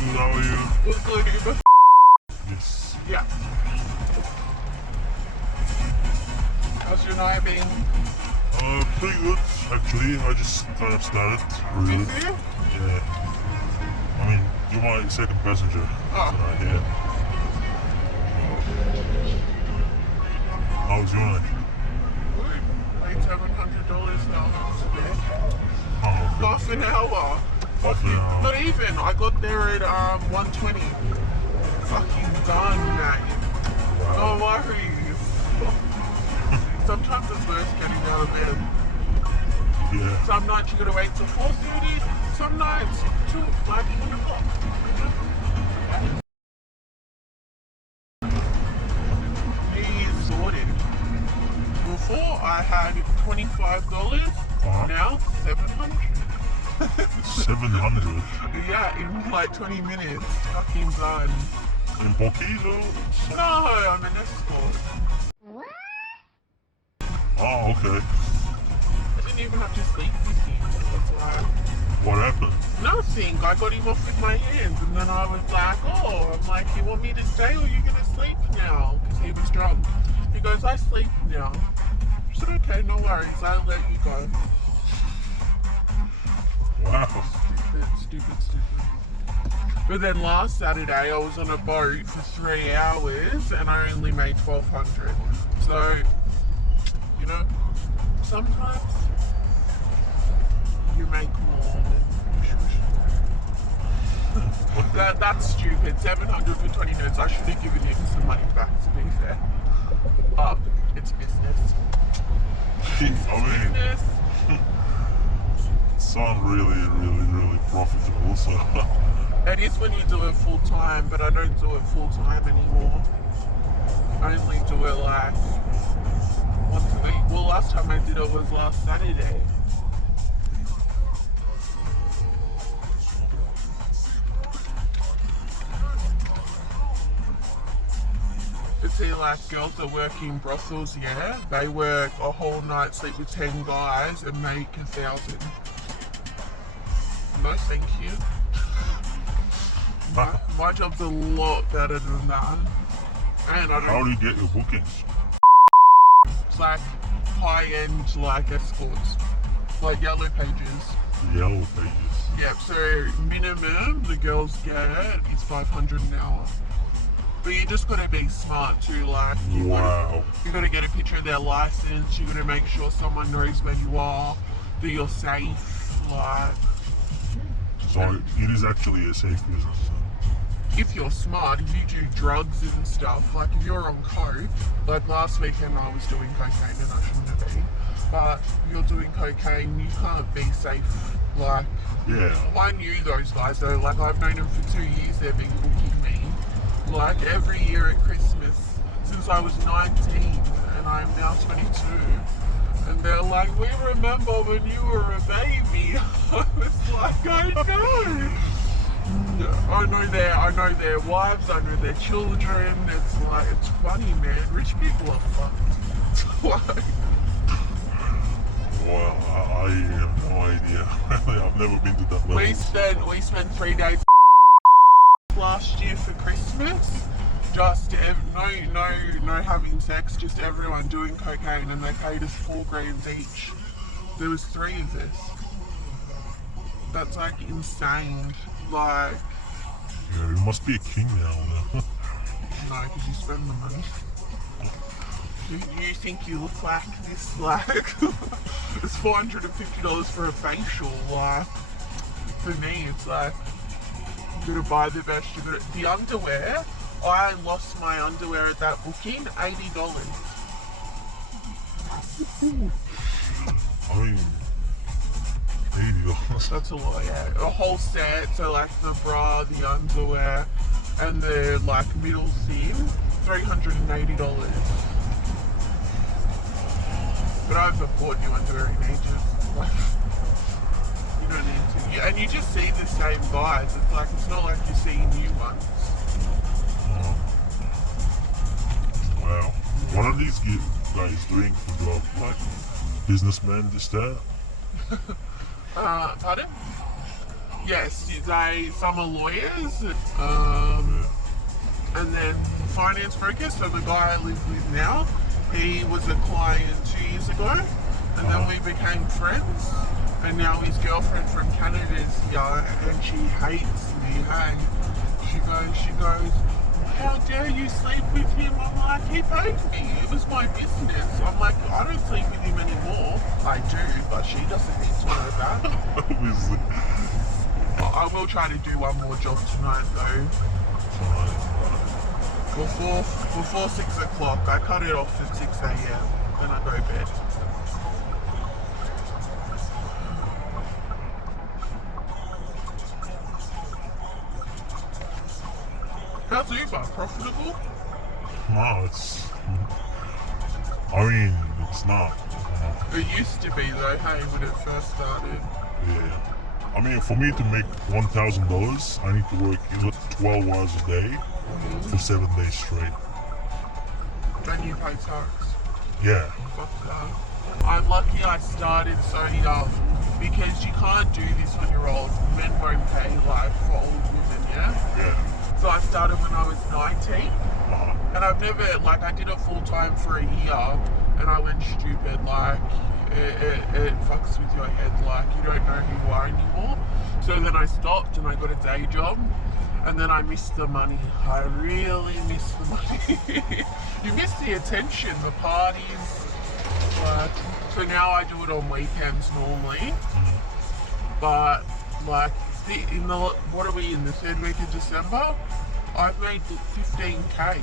Good, how are you? Good, Uber. Yes. Yeah. How's your night been? Pretty good, actually. I just kind of started, really. Busy? Yeah. I mean, you're my second passenger tonight, yeah. How's your night? Good. Paid $700 now today. Oh, okay. Half an hour. Half an hour. Not even. I got there at 1:20. Fucking done, mate. No worries. Sometimes it's worse getting out of bed. Yeah. Some nights you gotta wait till 4:30. Some nights till like 1 o'clock. He's sorted. Before I had $25. Now $700. 700 Yeah, in like 20 minutes. Fucking done. in Bockies or? No, I'm an escort. Oh, okay. I didn't even have to sleep with him. That's why. What happened? Nothing. I got him off with my hands, and then I was like, "Oh, I'm like, you want me to stay or you gonna sleep now?" Because he was drunk. He goes, "I sleep now." I said, "Okay, no worries. I'll let you go." Wow. Stupid. But then last Saturday, I was on a boat for 3 hours, and I only made $1,200. So, you know, sometimes you make more than you should. That's stupid. 700 for 20 minutes. I should have given him some money back, to be fair. It's business. I mean, Business. it sounds really profitable, so. It is when you do it full time, but I don't do it full time anymore. I only do it like once a week. Well, last time I did it was last Saturday. But see, like girls that work in brothels, yeah, they work a whole night, sleep with 10 guys, and make 1,000. No, thank you. My job's a lot better than that. And I don't. How do you get your bookings? It's like high-end, like escorts, like yellow pages. Yellow pages. Yep. So minimum the girls get is $500 an hour. But you just gotta be smart too. Like you gotta get a picture of their license. You gotta make sure someone knows where you are, that you're safe. Like. So it is actually a safe business. If you're smart, if you do drugs and stuff, like if you're on coke, like last weekend I was doing cocaine and I shouldn't have been, but you're doing cocaine, you can't be safe. Like, Yeah. I knew those guys though, like I've known them for 2 years, they've been booking me, like every year at Christmas, since I was 19, and I'm now 22. And they're like, "We remember when you were a baby." I was like, "I know. I know their wives, I know their children." It's like, it's funny, man. Rich people are fucked. Like, Well, I have no idea. I've never been to that level. we spent 3 days last year for Christmas. Just no having sex, just everyone doing cocaine, and they paid us $4,000 each. There was 3 of us. That's like insane. Like, Yeah, you must be a king now. no, because you spend the money. You think you look like this? Like, it's $450 for a facial. Like, for me, it's like you gotta buy the best. The underwear. I lost my underwear at that booking, $80. I mean, $80. That's a lot, yeah. A whole set, so like the bra, the underwear, and the like middle seam, $380. But I haven't bought new underwear in ages. Like, you don't need to. And you just see the same guys. It's like, it's not like you see new ones. Wow. What are these guys doing for job? Like businessmen, this, that? Pardon? Yes, some are lawyers, and then finance brokers. So the guy I live with now, he was a client 2 years ago, and then we became friends. And now his girlfriend from Canada is here, and she hates me. Hey, she goes, how dare you sleep with him? I'm like, he paid me. It was my business. I'm like, I don't sleep with him anymore. I do, but she doesn't need to know that. Obviously. I will try to do one more job tonight though. Before 6 o'clock. I cut it off at 6 a.m. and I go to bed. How's Uber? Profitable? No, it's not. It used to be though, hey, when it first started. Yeah. I mean, for me to make $1,000, I need to work either 12 hours a day for 7 days straight. And you pay tax. Yeah. Fuck that. I'm lucky I started so young because you can't do this when you're old. Men won't pay like for old women, yeah? Yeah. So I started when I was 19. And I've never, like, I did it full time for a year and I went stupid. Like, it fucks with your head, like, you don't know who you are anymore. So then I stopped and I got a day job. And then I missed the money. I really missed the money. You miss the attention, the parties. Like, so now I do it on weekends normally. But, like, what are we in, the third week of December? I've made 15k.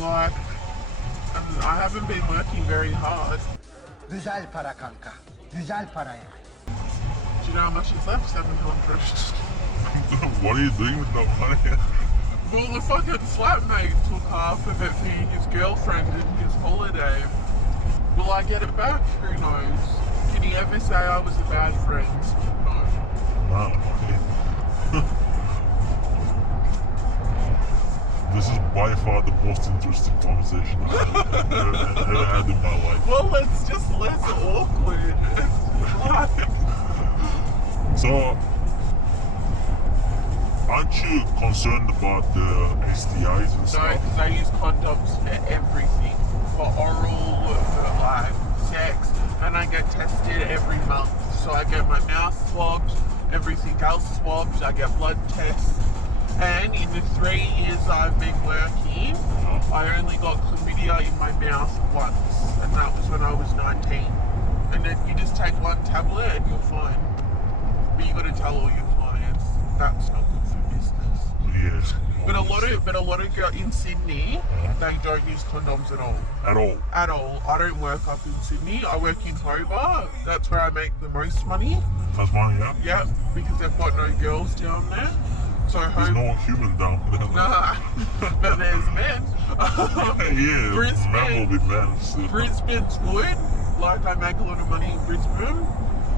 Like, and I haven't been working very hard. Güzel para kanka. Güzel para yani. Do you know how much is left? 700. What are you doing with that money? Well, the fucking flatmate took half of it for his girlfriend in his holiday. Will I get it back? Who knows? Can he ever say I was a bad friend? No. No. This is by far the most interesting conversation I've ever had in my life. Well, it's just less awkward. So, aren't you concerned about the STIs and No, stuff? because I use condoms for everything. For oral, for like sex, and I get tested every month. So I get my mouth swabbed, everything else swabbed, I get blood tests. And in the 3 years I've been working, I only got chlamydia in my mouth once, and that was when I was 19. And then you just take one tablet and you're fine. But you got to tell all your clients that's not good for business. Yes. But a lot of girls in Sydney, they don't use condoms at all. At all. At all. I don't work up in Sydney. I work in Hobart. That's where I make the most money. Tasmania, yeah? Yeah, because they've got no girls down there. So There's no human down there. Nah, but there's men. Yeah, men will be men. So. Brisbane's good. Like, I make a lot of money in Brisbane.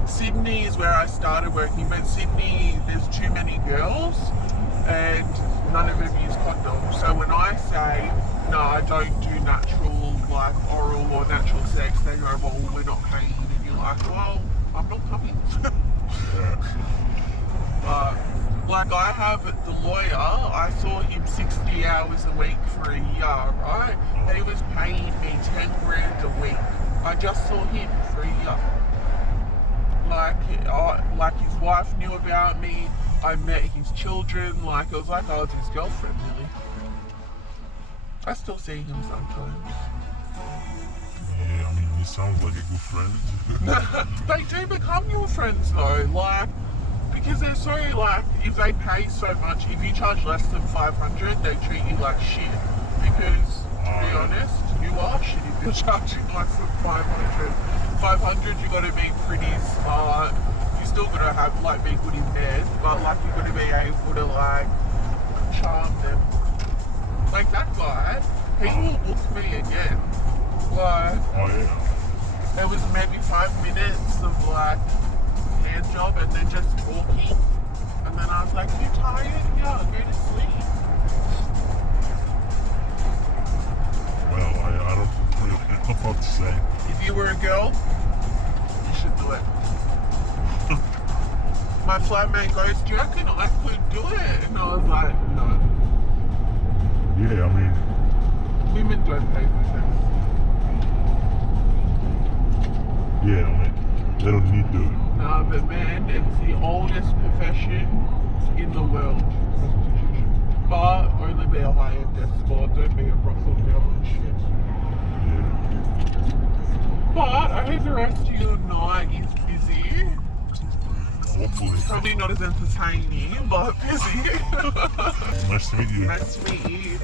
Sydney is where I started working, but Sydney, there's too many girls and none of them use condoms. So when I say, no, I don't do natural, like, oral or natural sex, they go, well, we're not paying. And you're like, well, I'm not coming. Yeah. But, like, I have the lawyer, I saw him 60 hours a week for a year, right? He was paying me 10 grand a week. I just saw him for a year. Like his wife knew about me, I met his children, like, it was like I was his girlfriend, really. I still see him sometimes. Yeah, I mean, he sounds like a good friend. They do become your friends though, like, because they're so, like, if they pay so much, if you charge less than 500, they treat you like shit. Because, to be honest, you are shit if you're charging less than 500. 500, you gotta be pretty smart. You still gotta have, like, be good in bed, but, like, you gotta be able to, like, charm them. Like that guy, he will book me again. Like, Oh, yeah. it was maybe 5 minutes of, like, hand job and then just talking. And then I was like, you tired? Yeah, go to sleep. Well, I don't really know what to say. If you were a girl, you should do it. My like, mate goes, do you reckon I could do it? And I was like, no. Yeah, I mean, Women don't pay for sex. yeah, I mean, they don't need to. Nah, but man, it's the oldest profession in the world. Prostitution. But only be a high-end escort, don't be a brothel girl and shit. Yeah. But I hope the rest of your night is busy. Hopefully. Probably not as entertaining, but busy. Nice to meet you. Nice to meet you.